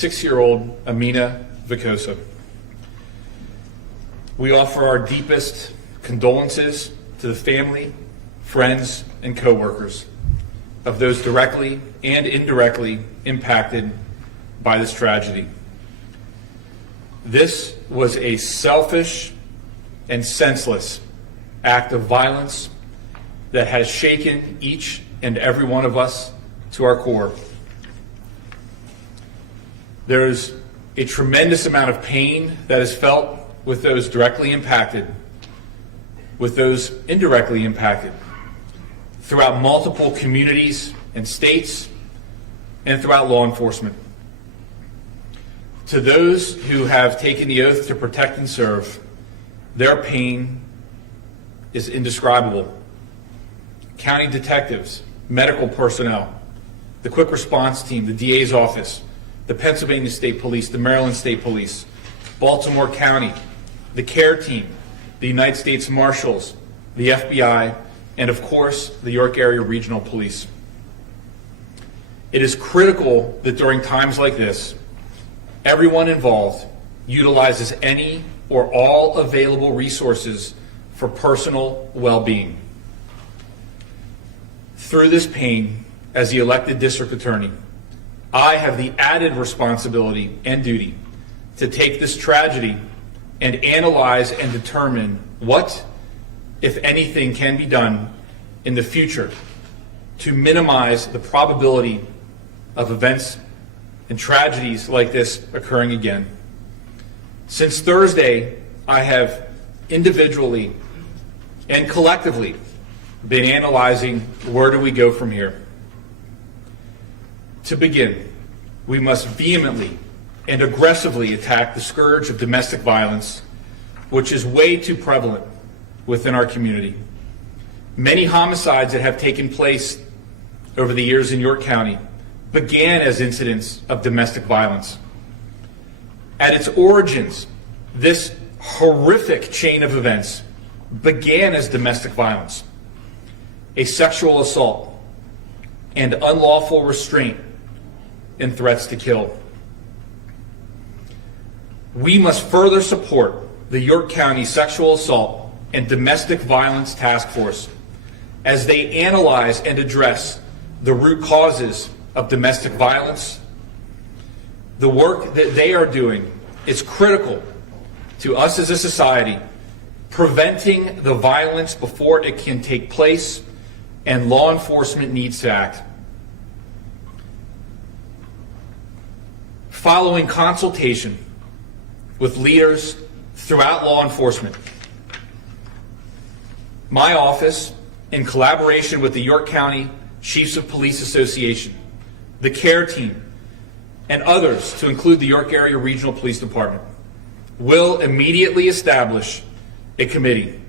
6-year-old Amina Vicosa. We offer our deepest condolences to the family, friends, and co-workers of those directly and indirectly impacted by this tragedy. This was a selfish and senseless act of violence that has shaken each and every one of us to our core. There's a tremendous amount of pain that is felt with those directly impacted, with those indirectly impacted, throughout multiple communities and states, and throughout law enforcement. To those who have taken the oath to protect and serve, their pain is indescribable. County detectives, medical personnel, the quick response team, the DA's office, the Pennsylvania State Police, the Maryland State Police, Baltimore County, the CARE team, the United States Marshals, the FBI, and of course, the York Area Regional Police. It is critical that during times like this, everyone involved utilizes any or all available resources for personal well-being. Through this pain, as the elected district attorney, I have the added responsibility and duty to take this tragedy and analyze and determine what, if anything, can be done in the future to minimize the probability of events and tragedies like this occurring again. Since Thursday, I have individually and collectively been analyzing where do we go from here. To begin, we must vehemently and aggressively attack the scourge of domestic violence, which is way too prevalent within our community. Many homicides that have taken place over the years in York County began as incidents of domestic violence. At its origins, this horrific chain of events began as domestic violence, a sexual assault, and unlawful restraint and threats to kill. We must further support the York County Sexual Assault and Domestic Violence Task Force as they analyze and address the root causes of domestic violence. The work that they are doing is critical to us as a society, preventing the violence before it can take place, and law enforcement needs to act. Following consultation with leaders throughout law enforcement, my office, in collaboration with the York County Chiefs of Police Association, the CARE team, and others to include the York Area Regional Police Department, will immediately establish a committee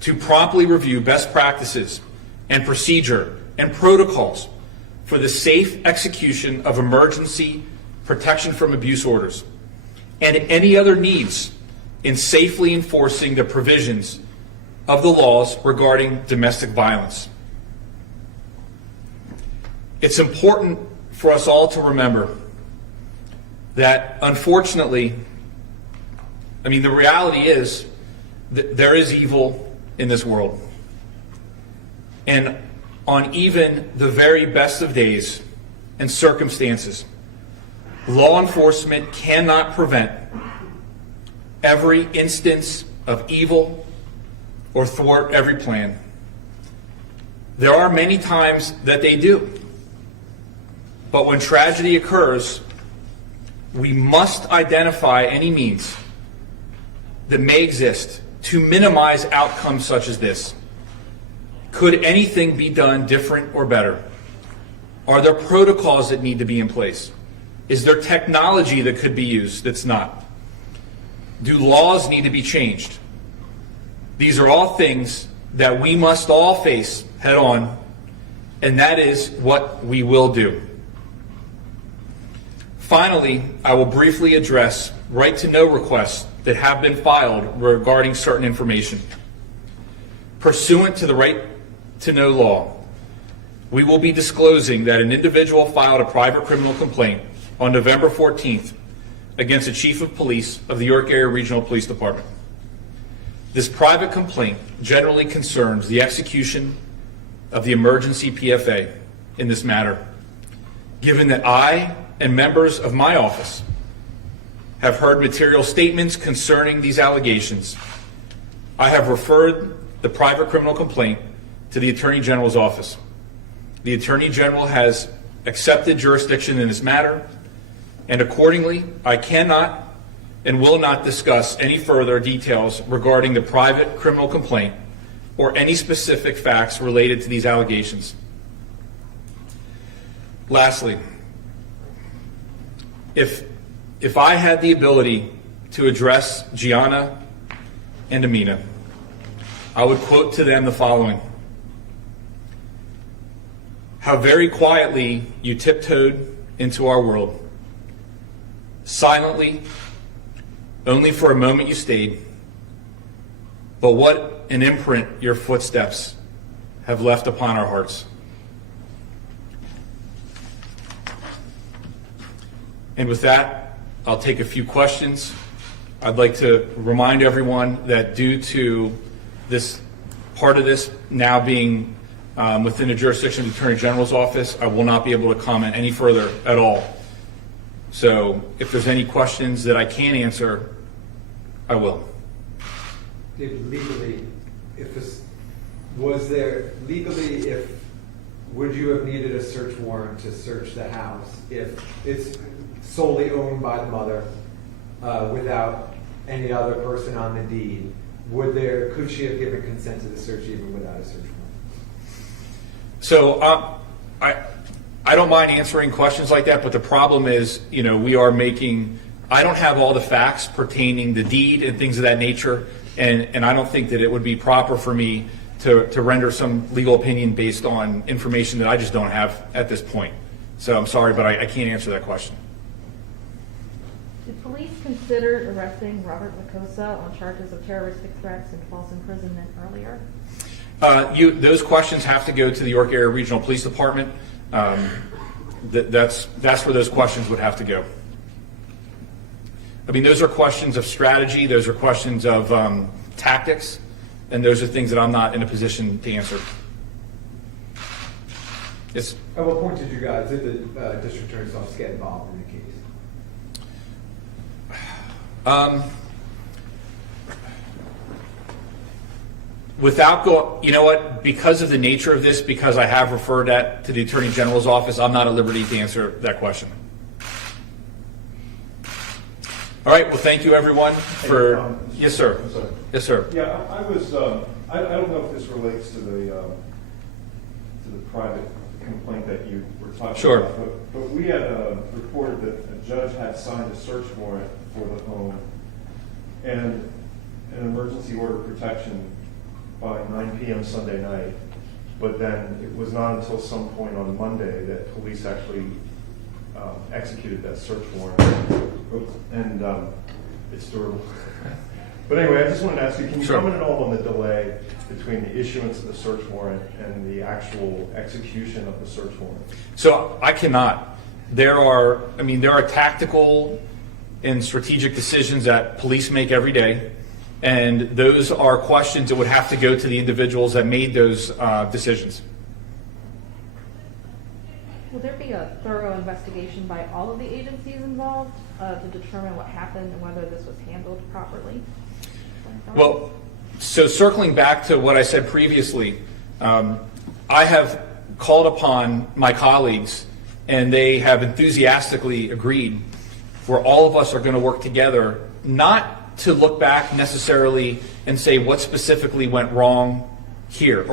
to promptly review best practices and procedure and protocols for the safe execution of emergency protection from abuse orders and any other needs in safely enforcing the provisions of the laws regarding domestic violence. It's important for us all to remember that, unfortunately, the reality is that there is evil in this world. And on even the very best of days and circumstances, law enforcement cannot prevent every instance of evil or thwart every plan. There are many times that they do. But when tragedy occurs, we must identify any means that may exist to minimize outcomes such as this. Could anything be done different or better? Are there protocols that need to be in place? Is there technology that could be used that's not? Do laws need to be changed? These are all things that we must all face head on, and that is what we will do. Finally, I will briefly address right-to-know requests that have been filed regarding certain information. Pursuant to the right-to-know law, we will be disclosing that an individual filed a private criminal complaint on November 14th against the Chief of Police of the York Area Regional Police Department. This private complaint generally concerns the execution of the emergency PFA in this matter, given that I and members of my office have heard material statements concerning these allegations. I have referred the private criminal complaint to the Attorney General's office. The Attorney General has accepted jurisdiction in this matter, and accordingly, I cannot and will not discuss any further details regarding the private criminal complaint or any specific facts related to these allegations. Lastly, if I had the ability to address Gianna and Amina, I would quote to them the following: "How very quietly you tiptoed into our world. Silently, only for a moment you stayed. But what an imprint your footsteps have left upon our hearts." And with that, I'll take a few questions. I'd like to remind everyone that due to this part of this now being within the jurisdiction of the Attorney General's office, I will not be able to comment any further at all. So if there's any questions that I can answer, I will. David, legally, would you have needed a search warrant to search the house if it's solely owned by the mother without any other person on the deed? Could she have given consent to the search even without a search warrant? So I don't mind answering questions like that, but the problem is, I don't have all the facts pertaining the deed and things of that nature, and I don't think that it would be proper for me to render some legal opinion based on information that I just don't have at this point. So I'm sorry, but I can't answer that question. Did police consider arresting Robert Vicosa on charges of terroristic threats and false imprisonment earlier? Those questions have to go to the York Area Regional Police Department. That's where those questions would have to go. I mean, those are questions of strategy. Those are questions of tactics, and those are things that I'm not in a position to answer. Yes. At what point did you guys, did the district attorney's office get involved in the case? Because of the nature of this, because I have referred that to the Attorney General's office, I'm not at liberty to answer that question. All right. Well, thank you, everyone. Yes, sir. I'm sorry. Yes, sir. Yeah, I was. I don't know if this relates to the private complaint that you were talking Sure. about, but we had reported that a judge had signed a search warrant for the home and an emergency order of protection by 9 p.m. Sunday night. But then it was not until some point on Monday that police actually executed that search warrant. And it's durable. But anyway, I just wanted to ask you, can you Sure. comment at all on the delay between the issuance of the search warrant and the actual execution of the search warrant? So I cannot. There are tactical and strategic decisions that police make every day, and those are questions that would have to go to the individuals that made those decisions. Will there be a thorough investigation by all of the agencies involved to determine what happened and whether this was handled properly? Well, so circling back to what I said previously, I have called upon my colleagues, and they have enthusiastically agreed where all of us are going to work together, not to look back necessarily and say what specifically went wrong here,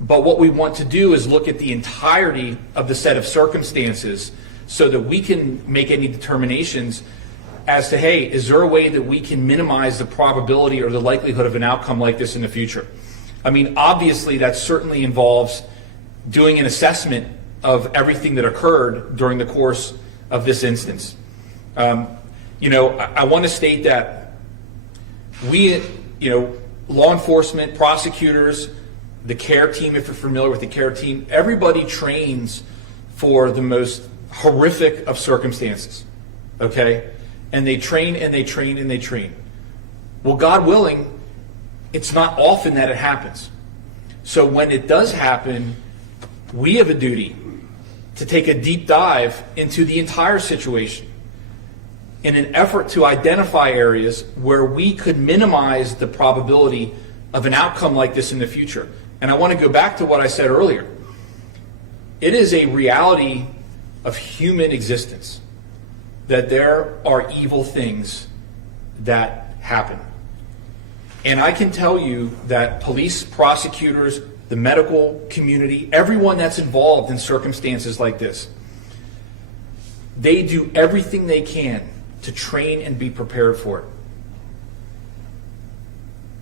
but what we want to do is look at the entirety of the set of circumstances so that we can make any determinations as to, hey, is there a way that we can minimize the probability or the likelihood of an outcome like this in the future? I mean, obviously that certainly involves doing an assessment of everything that occurred during the course of this instance. I want to state that we, law enforcement, prosecutors, the CARE team, if you're familiar with the CARE team, everybody trains for the most horrific of circumstances, okay? And they train and they train and they train. Well, God willing, it's not often that it happens. So when it does happen, we have a duty to take a deep dive into the entire situation in an effort to identify areas where we could minimize the probability of an outcome like this in the future. And I want to go back to what I said earlier. It is a reality of human existence that there are evil things that happen. And I can tell you that police, prosecutors, the medical community, everyone that's involved in circumstances like this, they do everything they can to train and be prepared for it.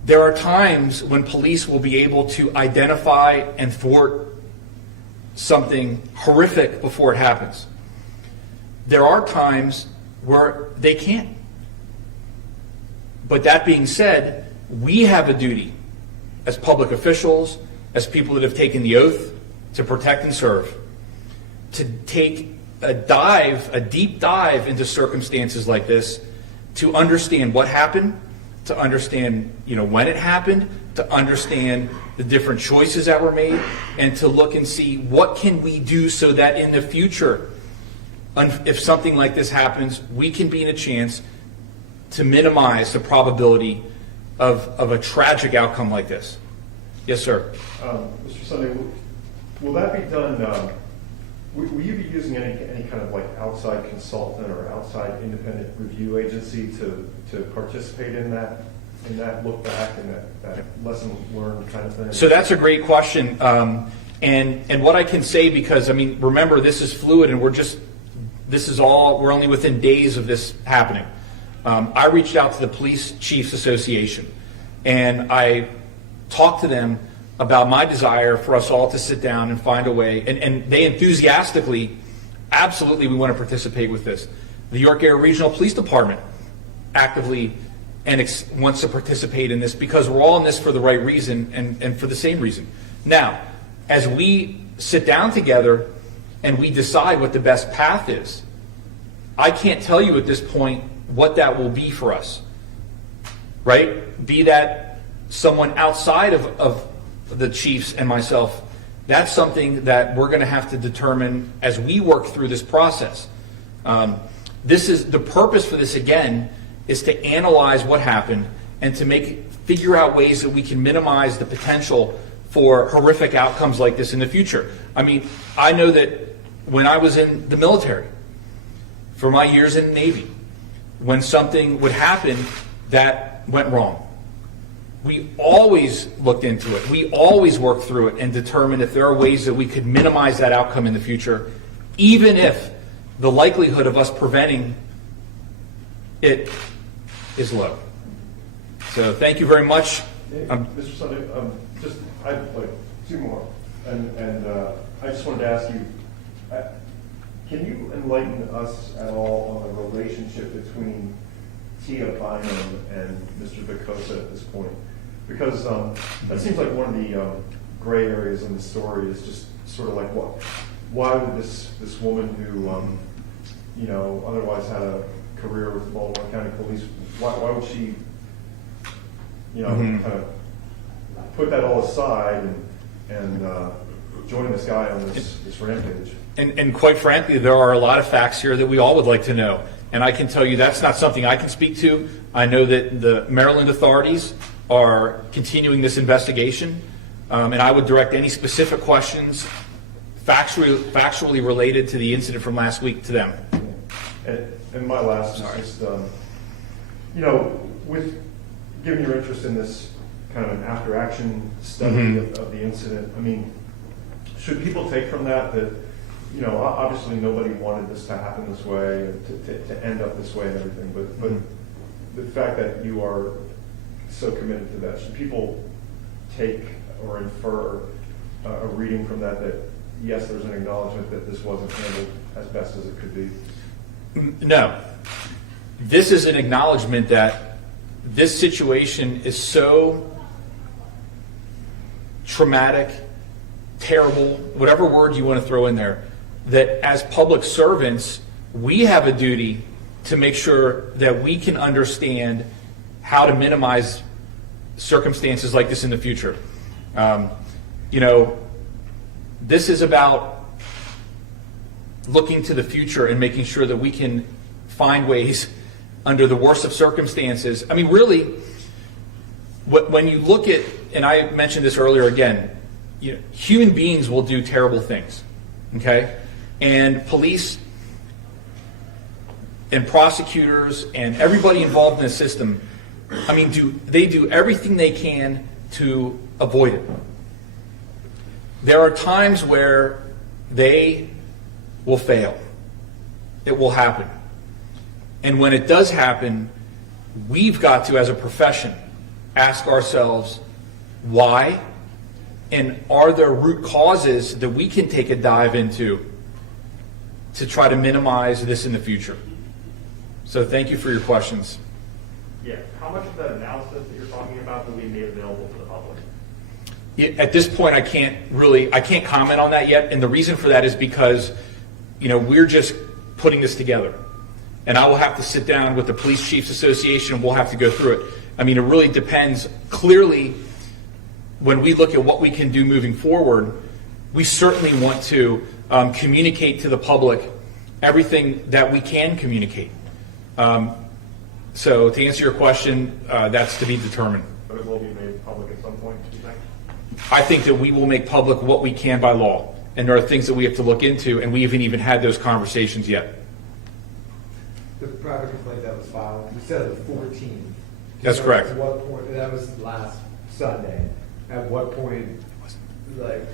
There are times when police will be able to identify and thwart something horrific before it happens. There are times where they can't. But that being said, we have a duty as public officials, as people that have taken the oath to protect and serve, to take a deep dive into circumstances like this, to understand what happened, to understand, when it happened, to understand the different choices that were made, and to look and see what can we do so that in the future, if something like this happens, we can be in a chance to minimize the probability of a tragic outcome like this. Yes, sir. Mr. Sunday, will that be done? Will you be using any kind of like outside consultant or outside independent review agency to participate in that look back and that lesson learned kind of thing? So that's a great question. And what I can say, because remember, this is fluid and we're only within days of this happening. I reached out to the Police Chiefs Association and I talked to them about my desire for us all to sit down and find a way, and they enthusiastically, absolutely, we want to participate with this. The York Area Regional Police Department actively wants to participate in this because we're all in this for the right reason and for the same reason. Now, as we sit down together and we decide what the best path is, I can't tell you at this point what that will be for us, right? Be that someone outside of the chiefs and myself, that's something that we're going to have to determine as we work through this process. This is the purpose for this, again, is to analyze what happened and to figure out ways that we can minimize the potential for horrific outcomes like this in the future. I know that when I was in the military, for my years in the Navy, when something would happen that went wrong, we always looked into it. We always worked through it and determined if there are ways that we could minimize that outcome in the future, even if the likelihood of us preventing it is low. So thank you very much. Mr. Sunday, I have like two more, and I just wanted to ask you, can you enlighten us at all on the relationship between Tia Bynum and Mr. Vicosa at this point? Because that seems like one of the gray areas in the story is just sort of like, why would this woman who otherwise had a career with Baltimore County Police, why would she kind of put that all aside and join this guy on this rampage? And quite frankly, there are a lot of facts here that we all would like to know. And I can tell you that's not something I can speak to. I know that the Maryland authorities are continuing this investigation. And I would direct any specific questions factually related to the incident from last week to them. And my last is just, with given your interest in this kind of an after-action study of the incident, should people take from that obviously nobody wanted this to happen this way, to end up this way and everything, but the fact that you are so committed to that, should people take or infer a reading from that yes, there's an acknowledgement that this wasn't handled as best as it could be? No. This is an acknowledgement that this situation is so traumatic, terrible, whatever word you want to throw in there, that as public servants, we have a duty to make sure that we can understand how to minimize circumstances like this in the future. This is about looking to the future and making sure that we can find ways under the worst of circumstances. I mean, really, when you look at, and I mentioned this earlier again, human beings will do terrible things, okay? And police and prosecutors and everybody involved in the system, I mean, they do everything they can to avoid it. There are times where they will fail. It will happen. And when it does happen, we've got to, as a profession, ask ourselves why, and are there root causes that we can take a dive into to try to minimize this in the future? So thank you for your questions. Yeah, how much of that analysis that you're talking about will be made available to the public? At this point, I can't comment on that yet, and the reason for that is because, we're just putting this together. And I will have to sit down with the Police Chiefs Association, and we'll have to go through it. I mean, it really depends. Clearly, when we look at what we can do moving forward, we certainly want to communicate to the public everything that we can communicate. So to answer your question, that's to be determined. But it will be made public at some point, do you think? I think that we will make public what we can by law. And there are things that we have to look into, and we haven't even had those conversations yet. The private complaint that was filed, you said the 14th. That's correct. At what point, that was last Sunday. At what point, like,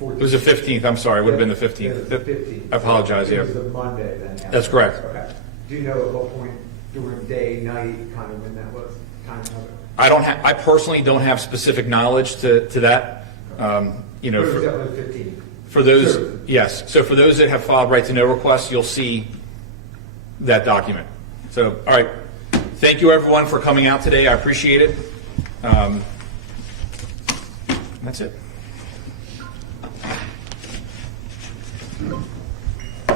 14th? It was the 15th, I'm sorry, it would have been the 15th. It was the 15th. I apologize, It yeah. was the Monday then. yeah. That's correct. Okay. Do you know at what point during day, night, kind of when that was, time of it? I personally don't have specific knowledge to that. But it was For definitely 15th. those, Sure. yes. So for those that have filed right to know requests, you'll see that document. So, all right. Thank you, everyone, for coming out today. I appreciate it. That's it. I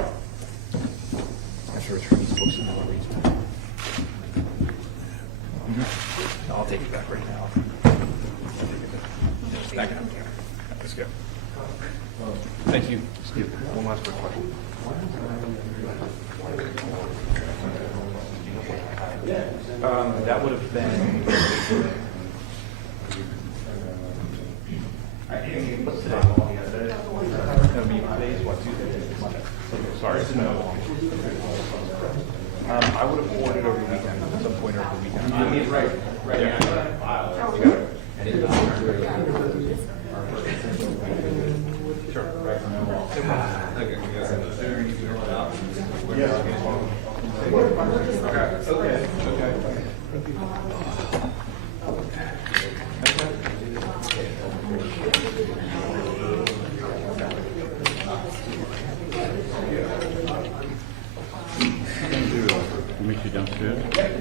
have to return these books and I'll read them. I'll take it back right now. Back up. Let's go. Thank you. Steve, one last quick question. That would have been. What's today? Today's what, Tuesday? Monday. Sorry, it's no. I would have forwarded over the weekend, at some point over the weekend. I mean, right. Meet you downstairs. Okay.